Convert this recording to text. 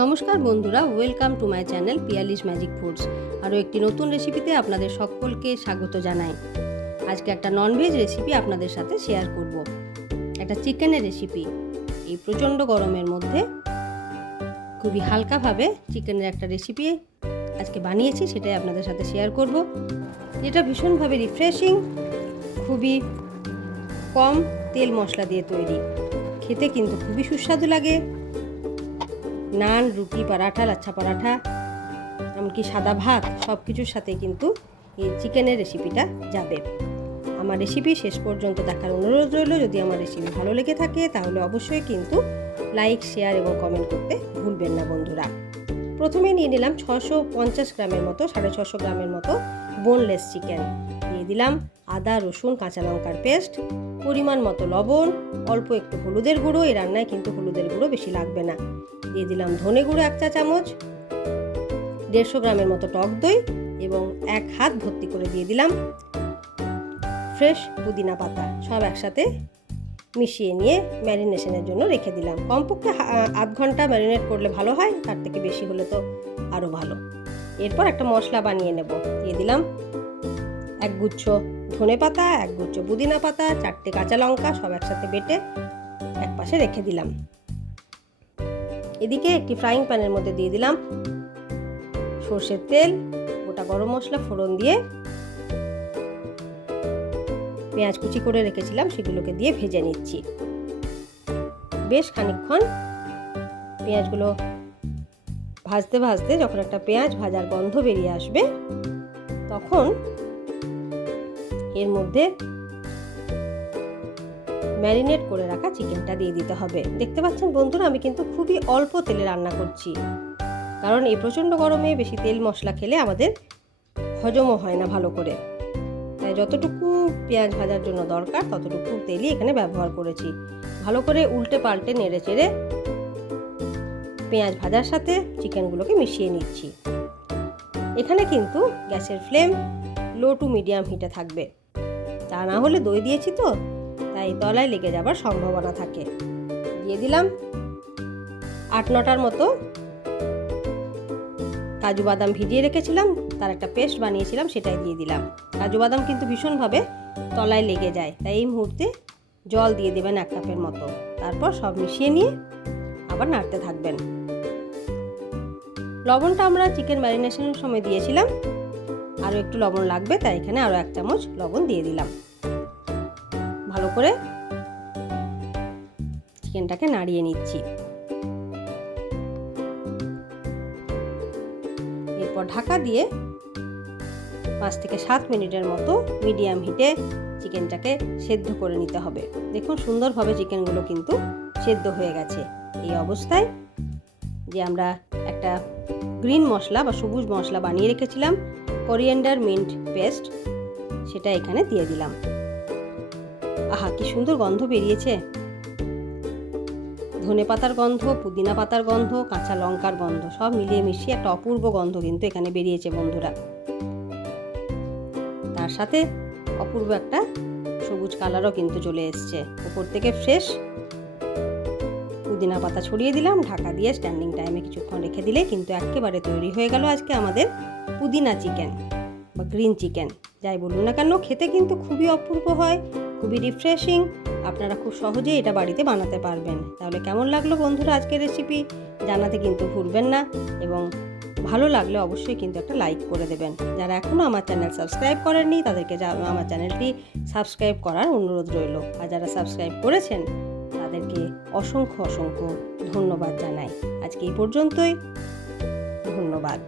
নমস্কার বন্ধুরা, welcome to my channel Piyali's magic foods. আরও একটি নতুন রেসিপিতে আপনাদের সকলকে স্বাগত জানাই। আজকে একটা ননভেজ রেসিপি আপনাদের সাথে শেয়ার করব। একটা চিকেনের রেসিপি। এই প্রচণ্ড গরমের মধ্যে খুবই হালকাভাবে চিকেনের একটা রেসিপি আজকে বানিয়েছি, সেটাই আপনাদের সাথে শেয়ার করব। এটা ভীষণভাবে রিফ্রেশিং, খুবই কম তেল মশলা দিয়ে তৈরি, খেতে কিন্তু খুবই সুস্বাদু লাগে। নান, রুটি, পরাঠা, লাচ্ছা পরাঠা, এমনকি সাদা ভাত সব কিছুর সাথে কিন্তু এই চিকেনের রেসিপিটা যাবে। আমার রেসিপি শেষ পর্যন্ত দেখার অনুরোধ রইল। যদি আমার রেসিপি ভালো লেগে থাকে তাহলে অবশ্যই কিন্তু লাইক, শেয়ার এবং কমেন্ট করতে ভুলবেন না বন্ধুরা। প্রথমে নিয়ে নিলাম 650 গ্রামের মতো, 650 গ্রামের মতো বোনলেস চিকেন। দিয়ে দিলাম আদা, রসুন, কাঁচা লঙ্কার পেস্ট, পরিমাণ মতো লবণ, অল্প একটু হলুদের গুঁড়ো। এই রান্নায় কিন্তু হলুদের গুঁড়ো বেশি লাগবে না। দিয়ে দিলাম ধনে গুঁড়ো 1 চা চামচ, 150 গ্রামের মতো টক দই এবং 1 হাত ভর্তি করে দিয়ে দিলাম ফ্রেশ পুদিনা পাতা। সব একসাথে মিশিয়ে নিয়ে ম্যারিনেশনের জন্য রেখে দিলাম। কমপক্ষে আধ ঘন্টা ম্যারিনেট করলে ভালো হয়, তার থেকে বেশি হলে তো আরও ভালো। এরপর একটা মশলা বানিয়ে নেব। দিয়ে দিলাম 1 গুচ্ছ ধনে পাতা, 1 গুচ্ছ পুদিনা পাতা, 4টে কাঁচা লঙ্কা, সব একসাথে বেটে একপাশে রেখে দিলাম। এদিকে একটি ফ্রাইং প্যানের মধ্যে দিয়ে দিলাম সর্ষের তেল, গোটা গরম মশলা ফোড়ন দিয়ে পেঁয়াজ কুচি করে রেখেছিলাম সেগুলোকে দিয়ে ভেজে নিচ্ছি। বেশ খানিকক্ষণ পেঁয়াজগুলো ভাজতে ভাজতে যখন একটা পেঁয়াজ ভাজার গন্ধ বেরিয়ে আসবে তখন এর মধ্যে ম্যারিনেট করে রাখা চিকেনটা দিয়ে দিতে হবে। দেখতে পাচ্ছেন বন্ধুরা, আমি কিন্তু খুবই অল্প তেলে রান্না করছি, কারণ এই প্রচণ্ড গরমে বেশি তেল মশলা খেলে আমাদের হজমও হয় না ভালো করে। তাই যতটুকু পেঁয়াজ ভাজার জন্য দরকার ততটুকু তেলই এখানে ব্যবহার করেছি। ভালো করে উল্টে পাল্টে নেড়ে চেড়ে পেঁয়াজ ভাজার সাথে চিকেনগুলোকে মিশিয়ে নিচ্ছি। এখানে কিন্তু গ্যাসের ফ্লেম লো টু মিডিয়াম হিটে থাকবে, তা না হলে দই দিয়েছি তো, তাই তলায় লেগে যাবার সম্ভাবনা থাকে। দিয়ে দিলাম 8-9টার মতো কাজু বাদাম ভিজিয়ে রেখেছিলাম, তার একটা পেস্ট বানিয়েছিলাম, সেটাই দিয়ে দিলাম। কাজু বাদাম কিন্তু ভীষণভাবে তলায় লেগে যায়, তাই এই মুহূর্তে জল দিয়ে দেবেন 1 কাপের মতো। তারপর সব মিশিয়ে নিয়ে আবার নাড়তে থাকবেন। লবণটা আমরা চিকেন ম্যারিনেশনের সময় দিয়েছিলাম, আরও একটু লবণ লাগবে, তাই এখানে আরও 1 চামচ লবণ দিয়ে দিলাম। ভালো করে চিকেনটাকে নাড়িয়ে নিচ্ছি। এরপর ঢাকা দিয়ে 5 থেকে 7 মিনিটের মতো মিডিয়াম হিটে চিকেনটাকে সেদ্ধ করে নিতে হবে। দেখুন সুন্দরভাবে চিকেনগুলো কিন্তু সেদ্ধ হয়ে গেছে। এই অবস্থায় যে আমরা একটা গ্রিন মশলা বা সবুজ মশলা বানিয়ে রেখেছিলাম, কোরিয়েন্ডার মিন্ট পেস্ট, সেটা এখানে দিয়ে দিলাম। আহা, কি সুন্দর গন্ধ বেরিয়েছে! ধনে পাতার গন্ধ, পুদিনা পাতার গন্ধ, কাঁচা লঙ্কার গন্ধ সব মিলিয়ে মিশিয়ে একটা অপূর্ব গন্ধ কিন্তু এখানে বেরিয়েছে বন্ধুরা। তার সাথে অপূর্ব একটা সবুজ কালারও কিন্তু চলে এসছে। উপর থেকে ফ্রেশ পুদিনা পাতা ছড়িয়ে দিলাম। ঢাকা দিয়ে স্ট্যান্ডিং টাইমে কিছুক্ষণ রেখে দিলে কিন্তু একেবারে তৈরি হয়ে গেল আজকে আমাদের পুদিনা চিকেন বা গ্রিন চিকেন, যাই বলুন না কেন, খেতে কিন্তু খুবই অপূর্ব হয়, খুবই রিফ্রেশিং। আপনারা খুব সহজেই এটা বাড়িতে বানাতে পারবেন। তাহলে কেমন লাগলো বন্ধুরা আজকের রেসিপি জানাতে কিন্তু ভুলবেন না, এবং ভালো লাগলে অবশ্যই কিন্তু একটা লাইক করে দেবেন। যারা এখনও আমার চ্যানেল সাবস্ক্রাইব করেননি তাদেরকে আমার চ্যানেলটি সাবস্ক্রাইব করার অনুরোধ রইল, আর যারা সাবস্ক্রাইব করেছেন তাদেরকে অসংখ্য অসংখ্য ধন্যবাদ জানাই। আজকে এই পর্যন্তই, ধন্যবাদ।